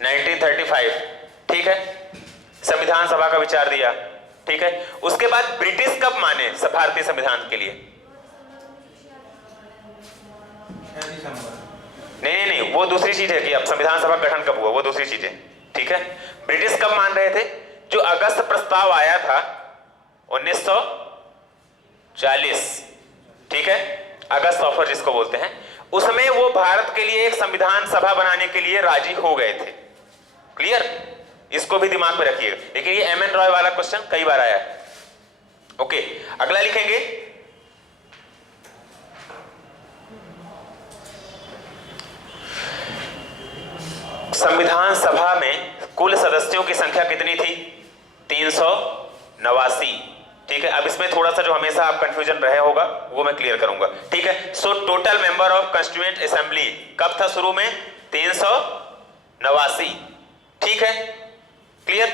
1935, ठीक है, संविधान सभा का विचार दिया। ठीक है, उसके बाद ब्रिटिश कब माने भारतीय संविधान के लिए? 6 दिसंबर। नहीं, वो दूसरी चीज है कि अब संविधान सभा गठन कब हुआ, वो दूसरी चीज है। ठीक है, ब्रिटिश कब मान रहे थे? जो अगस्त प्रस्ताव आया था 1940, ठीक है, अगस्त ऑफर जिसको बोलते हैं, उसमें वो भारत के लिए एक संविधान सभा बनाने के लिए राजी हो गए थे। क्लियर? इसको भी दिमाग में रखिएगा। लेकिन ये एम.एन. रॉय वाला क्वेश्चन कई बार आया है। ओके, अगला लिखेंगे संविधान सभा में कुल सदस्यों की संख्या कितनी थी? 389। ठीक है, अब इसमें थोड़ा सा जो हमेशा आप कंफ्यूजन रहे होगा वो मैं क्लियर करूंगा। ठीक है, so total member of constituent assembly कब था शुरू में? 389। ठीक है, क्लियर?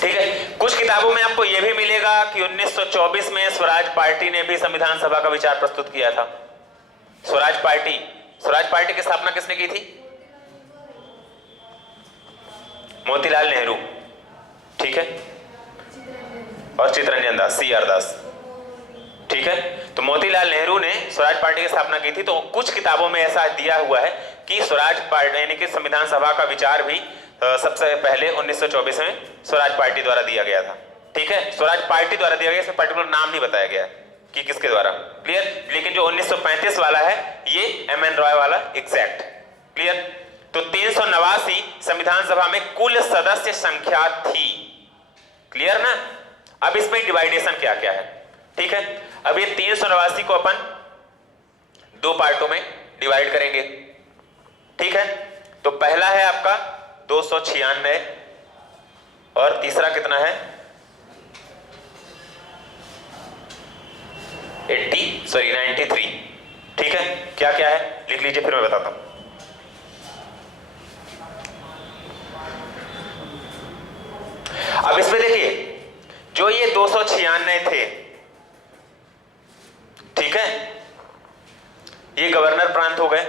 ठीक है, कुछ किताबों में आपको यह भी मिलेगा कि 1924 में स्वराज पार्टी ने भी संविधान सभा का विचार प्रस्तुत किया था। स्वराज पार्टी की स्थापना किसने की थी? मोतीलाल नेहरू। ठीक है, और चित्तरंजन दास, C.R. दास। ठीक है, तो मोतीलाल नेहरू ने स्वराज पार्टी की स्थापना की थी। तो कुछ किताबों में ऐसा दिया हुआ है कि स्वराज पार्टी यानी कि संविधान सभा का विचार भी सबसे पहले 1924 में स्वराज पार्टी द्वारा दिया गया था। ठीक है, स्वराज पार्टी द्वारा दिया गया, इसमें पर्टिकुलर नाम नहीं बताया गया है। कि किसके द्वारा, क्लियर। लेकिन जो 1935 वाला है ये एम.एन. रॉय वाला एग्जैक्ट, क्लियर। तो 389 संविधान सभा में कुल सदस्य संख्या थी, क्लियर ना। अब इसमें डिवाइडेशन क्या क्या है, ठीक है। अब ये 389 को अपन दो पार्टों में डिवाइड करेंगे, ठीक है। तो पहला है आपका 296 और तीसरा कितना है 93, ठीक है। क्या क्या है लिख लीजिए, फिर मैं बताता हूं। अब इसमें देखिए जो ये 296 थे, ठीक है, ये गवर्नर प्रांत हो गए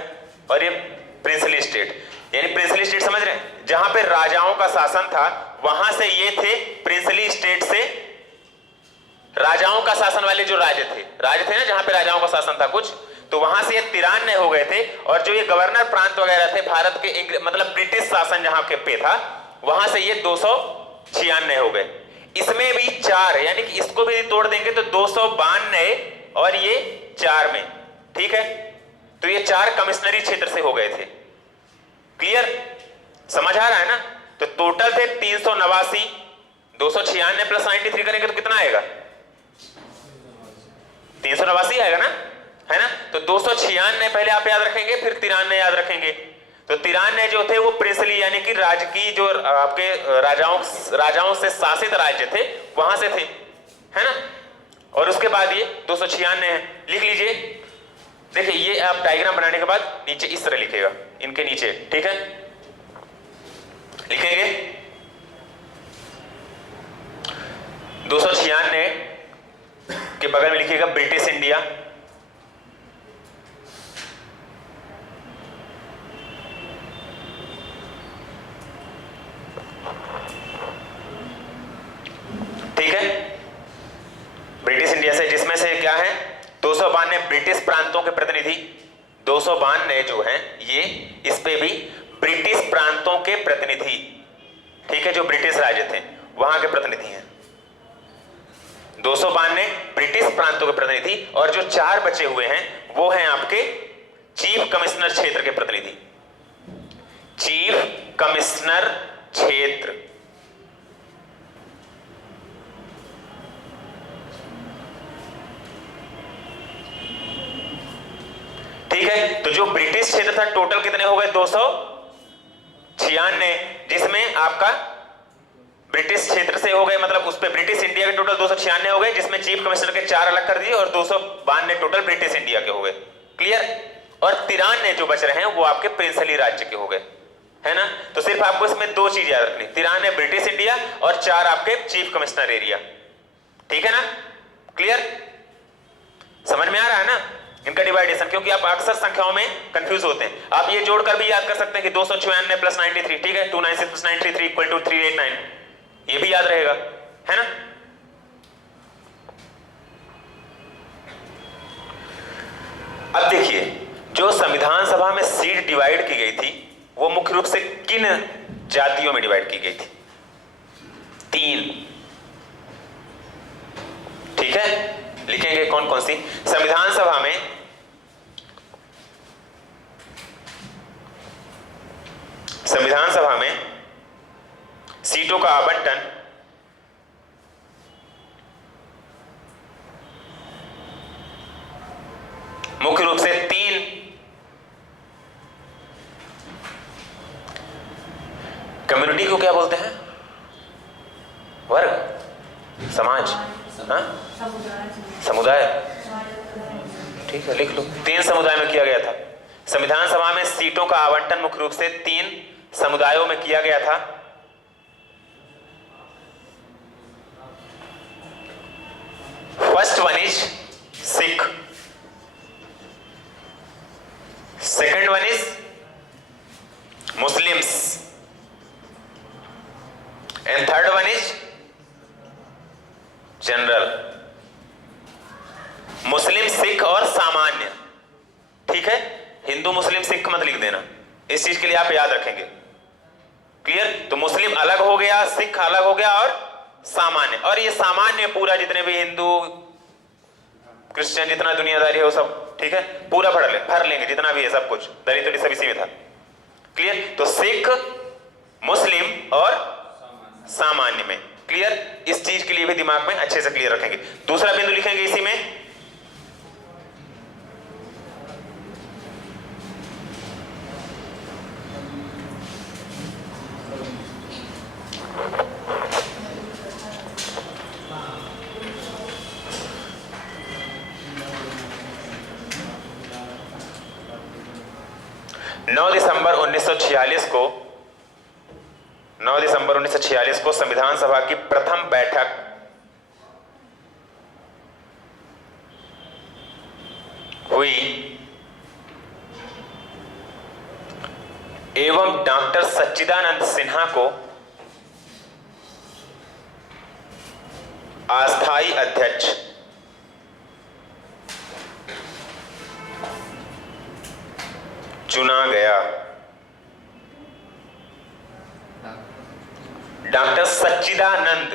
और ये प्रिंसली स्टेट, यानी प्रिंसली स्टेट समझ रहे हैं, जहां पे राजाओं का शासन था वहां से ये थे प्रिंसली स्टेट से राजाओं का शासन वाले जो राज्य थे ना, जहां पे राजाओं का शासन था कुछ, तो वहां से ये 93 हो गए थे। और जो ये गवर्नर प्रांत वगैरह थे भारत के, मतलब ब्रिटिश शासन जहां के पे था, वहां से ये 296 हो गए। इसमें भी 4, यानी कि इसको भी तोड़ देंगे तो 292 और ये 4 में, ठीक है। तो ये 4 कमिश्नरी क्षेत्र से हो गए थे, क्लियर, समझ आ रहा है ना। तो टोटल थे 389, 296 प्लस 93 करेंगे तो कितना आएगा 389 आएगा ना, है ना। तो 296 पहले आप याद रखेंगे, फिर 93 याद रखेंगे। तो 93 जो थे वो प्रिंसली यानी कि राज्य की जो आपके राजाओं से शासित राज्य थे वहां से थे, है ना। और उसके बाद ये 296 है, लिख लीजिए। देखिए ये आप डायग्राम बनाने के बाद नीचे इस तरह लिखेगा, इनके नीचे, ठीक है, लिखेंगे 296 के बगल में लिखिएगा ब्रिटिश इंडिया, ठीक है, ब्रिटिश इंडिया से, जिसमें से क्या है 292 ब्रिटिश प्रांतों के प्रतिनिधि, 292 जो हैं ये इस पे भी ब्रिटिश प्रांतों के प्रतिनिधि, ठीक है, जो ब्रिटिश राज्य थे वहां के प्रतिनिधि हैं। 292 ब्रिटिश प्रांतों के प्रतिनिधि, और जो 4 बचे हुए हैं वो हैं आपके चीफ कमिश्नर क्षेत्र के प्रतिनिधि, चीफ कमिश्नर क्षेत्र, ठीक है। तो जो ब्रिटिश क्षेत्र था टोटल कितने हो गए 296, जिसमें आपका ब्रिटिश क्षेत्र से हो गए, मतलब उस पे ब्रिटिश इंडिया के टोटल 296 हो गए, जिसमें चीफ कमिश्नर के 4 अलग कर दिए, और 292 टोटल ब्रिटिश इंडिया के हो गए, क्लियर। और 93 जो बच रहे हैं वो आपके प्रिंसली राज्य के हो गए, है ना। तो सिर्फ आपको इसमें 2 चीज याद रखनी, 93 ब्रिटिश इंडिया और 4 आपके चीफ कमिश्नर एरिया, ठीक है ना, क्लियर, समझ में आ रहा है ना इनका डिवाइडेशन। क्योंकि आप अक्सर संख्याओं में कंफ्यूज होते हैं। आप ये जोड़कर भी याद कर सकते हैं कि 296 प्लस 93, ठीक है, 296 प्लस 93 इक्वल टू 389, ये भी याद रहेगा, है ना। अब देखिए जो संविधान सभा में सीट डिवाइड की गई थी वो मुख्य रूप से किन जातियों में डिवाइड की गई थी, 3, ठीक है, लिखेंगे कौन कौन सी। संविधान सभा में सीटों का आवंटन मुख्य रूप से 3 कम्युनिटी को क्या बोलते हैं, वर्ग, समाज, हाँ, समुदाय, ठीक है, लिख लो। 3 समुदाय में किया गया था। संविधान सभा में सीटों का आवंटन मुख्य रूप से 3 समुदायों में किया गया था। First one is Sikh, second one is Muslims, and third one is general. मुस्लिम, सिख और सामान्य, ठीक है, हिंदू मुस्लिम सिख मत लिख देना, इस चीज के लिए आप याद रखेंगे, क्लियर। तो मुस्लिम अलग हो गया, सिख अलग हो गया और सामान्य, और ये सामान्य पूरा जितने भी हिंदू क्रिश्चियन जितना दुनियादारी है वो सब, ठीक है, पूरा भर लेंगे जितना भी है सब कुछ, दलित वलित सब इसी में था। क्लियर? तो सिख, मुस्लिम और सामान्य में। क्लियर? इस चीज के लिए भी दिमाग में अच्छे से क्लियर रखेंगे। दूसरा बिंदु लिखेंगे इसी में, दिसंबर 1946 को संविधान सभा की प्रथम बैठक हुई एवं डॉक्टर सच्चिदानंद सिन्हा को अस्थायी अध्यक्ष चुना गया। डॉक्टर सच्चिदानंद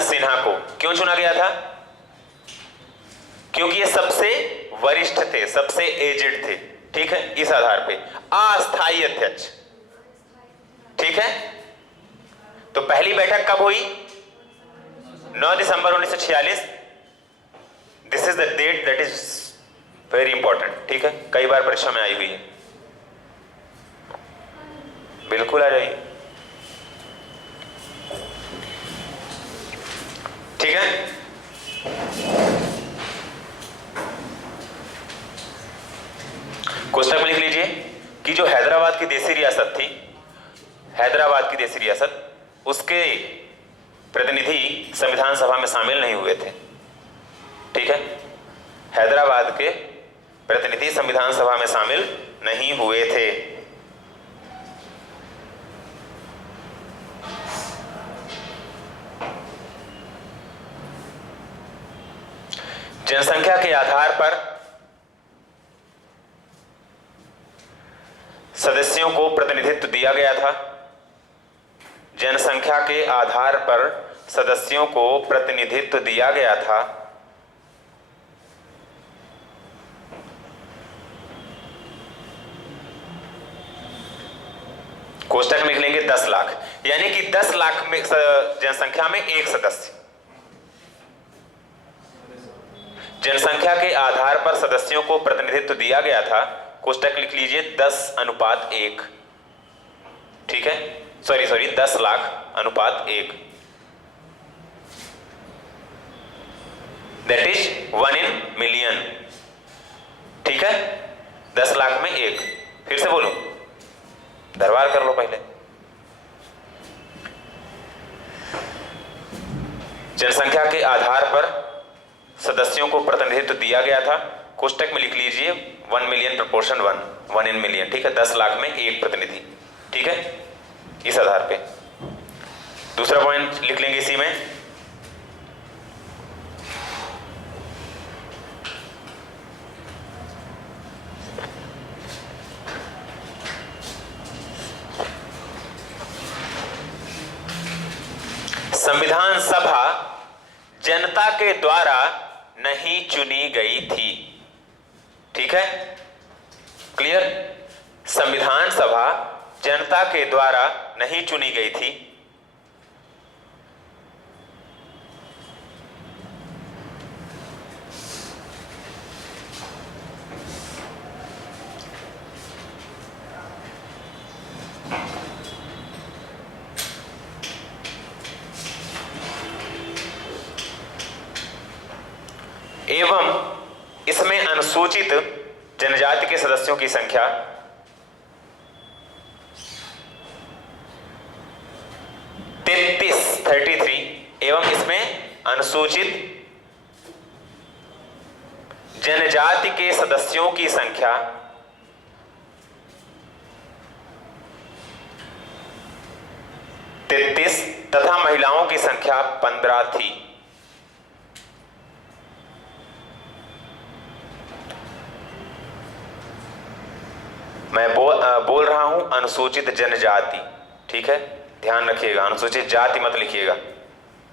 सिन्हा को क्यों चुना गया था? क्योंकि ये सबसे वरिष्ठ थे, सबसे एजेड थे, ठीक है, इस आधार पे अस्थायी अध्यक्ष। ठीक है, तो पहली बैठक कब हुई? 9 दिसंबर 1946। This is the date that is very important. ठीक है, कई बार परीक्षा में आई हुई है, बिल्कुल आ जाइए। ठीक है, कोष्टक में लिख लीजिए कि जो हैदराबाद की देसी रियासत थी, हैदराबाद की देसी रियासत, उसके प्रतिनिधि संविधान सभा में शामिल नहीं हुए थे। ठीक है, हैदराबाद के प्रतिनिधि संविधान सभा में शामिल नहीं हुए थे। जनसंख्या के आधार पर सदस्यों को प्रतिनिधित्व दिया गया था। जनसंख्या के आधार पर सदस्यों को प्रतिनिधित्व दिया गया था। कोष्टक में लिख लेंगे 10 लाख, यानी कि 10 लाख में जनसंख्या में एक सदस्य। जनसंख्या के आधार पर सदस्यों को प्रतिनिधित्व दिया गया था। कोष्टक लिख लीजिए 10:1। ठीक है, सॉरी 10 लाख अनुपात 1, दैट इज 1 in million। ठीक है, 10 लाख में 1। फिर से बोलो, दरबार कर लो पहले। जनसंख्या के आधार पर सदस्यों को प्रतिनिधित्व दिया गया था। कोष्टक में लिख लीजिए 1 million proportion 1 in million। ठीक है, 10 लाख में 1 प्रतिनिधि। ठीक है, इस आधार पे दूसरा पॉइंट लिख लेंगे इसी में, संविधान सभा जनता के द्वारा नहीं चुनी गई थी। ठीक है, क्लियर? संविधान सभा जनता के द्वारा नहीं चुनी गई थी। एवं इसमें अनुसूचित जनजाति के सदस्यों की संख्या 33 एवं इसमें अनुसूचित जनजाति के सदस्यों की संख्या 33 तथा महिलाओं की संख्या 15 थी। मैं बोल रहा हूं अनुसूचित जनजाति, ठीक है, ध्यान रखिएगा, अनुसूचित जाति मत लिखिएगा।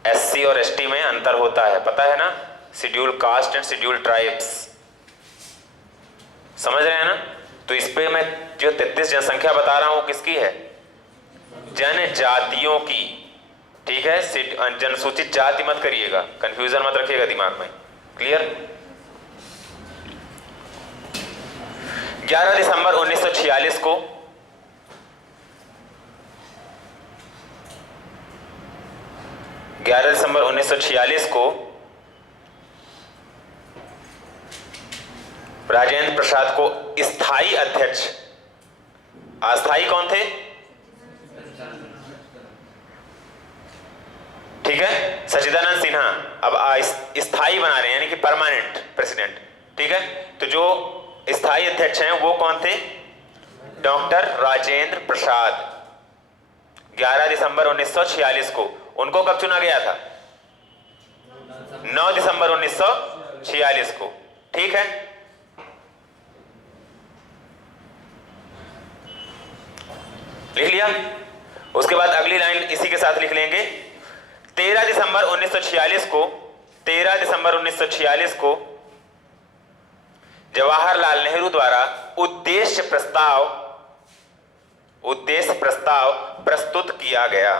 एससी और एसटी में अंतर होता है, पता है ना, schedule caste and schedule tribes, समझ रहे हैं ना। तो इस पे मैं जो 33 जनसंख्या बता रहा हूं किसकी है, जनजातियों की, ठीक है, अनुसूचित जाति मत करिएगा, कंफ्यूजन मत रखिएगा दिमाग में, क्लियर। 11 दिसंबर 1946 को राजेंद्र प्रसाद को स्थायी अध्यक्ष, अस्थायी कौन थे, ठीक है, सच्चिदानंद सिन्हा, अब स्थायी बना रहे हैं यानी कि परमानेंट प्रेसिडेंट, ठीक है। तो जो स्थायी अध्यक्ष हैं वो कौन थे, डॉक्टर राजेंद्र प्रसाद। 11 दिसंबर 1946 को, उनको कब चुना गया था, 9 दिसंबर 1946 को, ठीक है। लिख लिया। उसके बाद अगली लाइन इसी के साथ लिख लेंगे। 13 दिसंबर 1946 को जवाहरलाल नेहरू द्वारा उद्देश्य प्रस्ताव प्रस्तुत किया गया।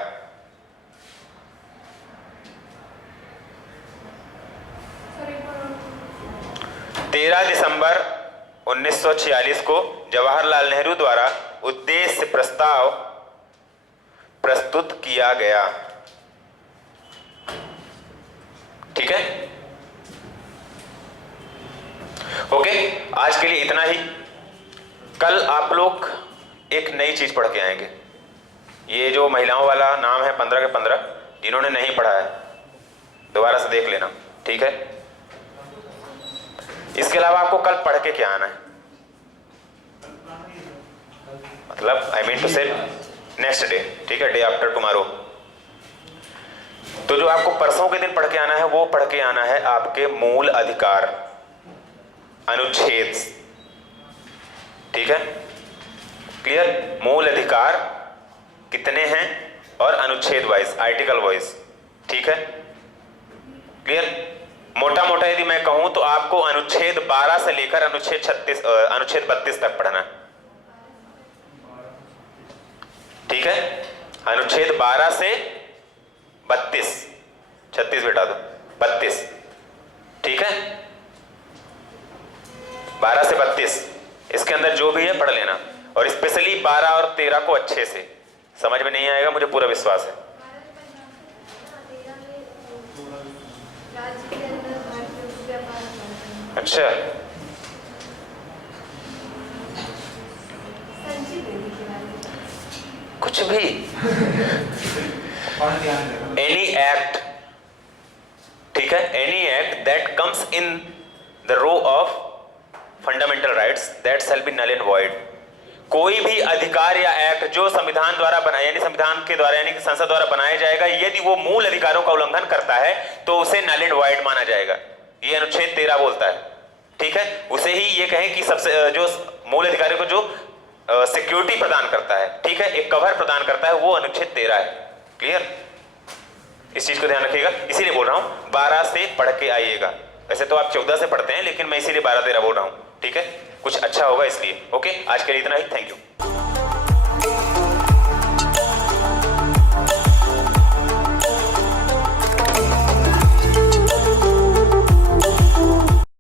13 दिसंबर 1946 को जवाहरलाल नेहरू द्वारा उद्देश्य प्रस्ताव प्रस्तुत किया गया, ठीक है। ओके, आज के लिए इतना ही। कल आप लोग एक नई चीज पढ़ के आएंगे। ये जो महिलाओं वाला नाम है 15 के 15, जिन्होंने नहीं पढ़ा है दोबारा से देख लेना, ठीक है। इसके अलावा आपको कल पढ़ के क्या आना है, मतलब आई मीन टू से नेक्स्ट डे, ठीक है, डे आफ्टर टुमारो। तो जो आपको परसों के दिन पढ़ के आना है वो पढ़ के आना है आपके मूल अधिकार अनुच्छेद, ठीक है, क्लियर। मूल अधिकार कितने हैं और अनुच्छेद वाइज, आर्टिकल वाइज, ठीक है, क्लियर। मोटा मोटा यदि मैं कहूं तो आपको अनुच्छेद 12 से लेकर अनुच्छेद 32 तक पढ़ना है, ठीक है। अनुच्छेद 12 से 32, 36 बेटा दो, 32, ठीक है, 12 से 32, इसके अंदर जो भी है पढ़ लेना। और स्पेशली 12 और 13 को अच्छे से समझ में नहीं आएगा, मुझे पूरा विश्वास है। अच्छा, कुछ भी, एनी एक्ट, ठीक है, any act that comes in the row of fundamental rights that shall be null and void. कोई भी अधिकार या एक्ट जो संविधान द्वारा बनाया, यानी संविधान के द्वारा यानी कि संसद द्वारा बनाया जाएगा, यदि वो मूल अधिकारों का उल्लंघन करता है तो उसे नल एंड वॉइड माना जाएगा। ये अनुच्छेद 13 बोलता है, ठीक है। उसे ही ये कहें कि सबसे जो मूल अधिकारियों को जो सिक्योरिटी प्रदान करता है, ठीक है, एक कवर प्रदान करता है, वो अनुच्छेद 13 है, क्लियर। इस चीज को ध्यान रखिएगा, इसीलिए बोल रहा हूं 12 से पढ़ के आइएगा। वैसे तो आप 14 से पढ़ते हैं, लेकिन मैं इसीलिए 12-13 बोल रहा हूं, ठीक है, कुछ अच्छा होगा इसलिए। ओके, आज के लिए इतना ही, थैंक यू।